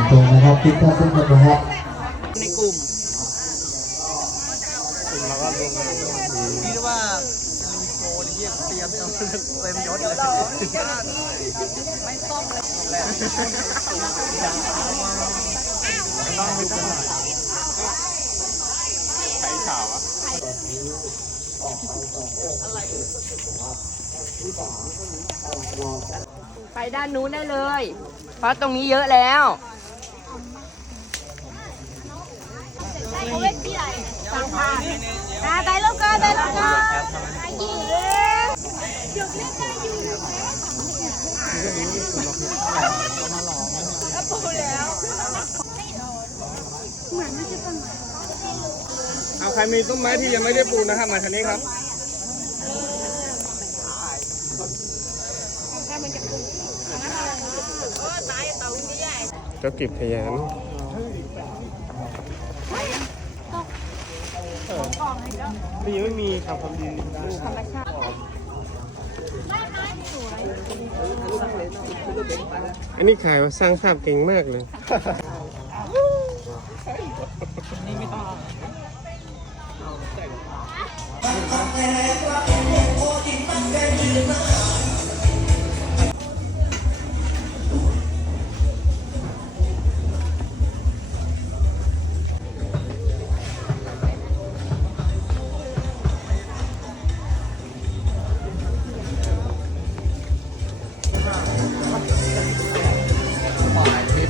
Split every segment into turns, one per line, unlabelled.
นตรงนะครับคิดแค่านทุกคนนะฮะในกลุ่มก
ลุ่มเราก็รวมกันนี่เรียกว่าลุโกนเฮีย
เตรียมเอาเต็มยศเลยไม่ต้องเลยไม่ต้องไม่ต้องใครข่าวอะ
ไปด้านนู้นได้เลย เพราะตรงนี้เยอะแล้ว
À, tay lúc cơ, tay lúc cơ. Tay gì?
เอาใครมีต้นไม้ที่ยังไม่
ได้ป
ลูกนะครับมา
ทางนี้
ครับ
ก็เก็บขยาน พี่ยังไม
่มีทำความดี
อันนี้ขายว่าสร้างภาพเก่งมากเลยมีเ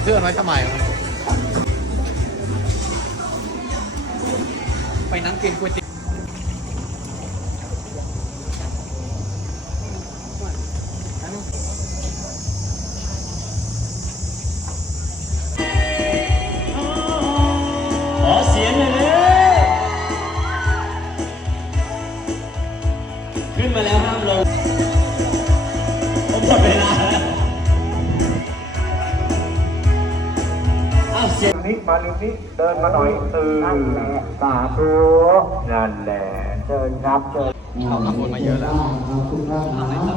พื่อนไว้ทำไมไปนั่งกินก๋วยเตี๋ยว
ขอเสียงเลยเลยขึ้นมาแล้วห้ามลงผมหมดเวลาแล้ว
นี้มาเร็วนี้เดินมาหน่อยเออสาธุนั่นแหละเชิญครับเชิญเขาทำบุญมาเยอะแล้วทุกท่านนะ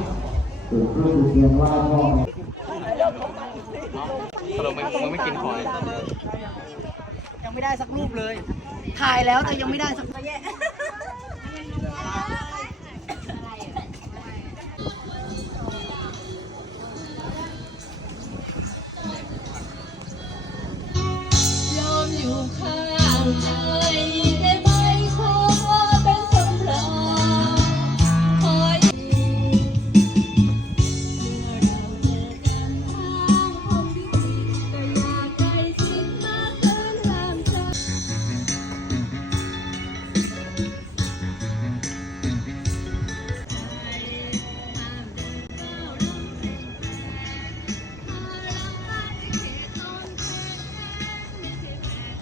จุดรูปเทียนว่าพ่อเราไม่มึงไม่กินหอยย
ังไม่ได้สักรูปเลย ถ่ายแล้วแต่ยังไม่ได้สักแยะ
ข้างเธอ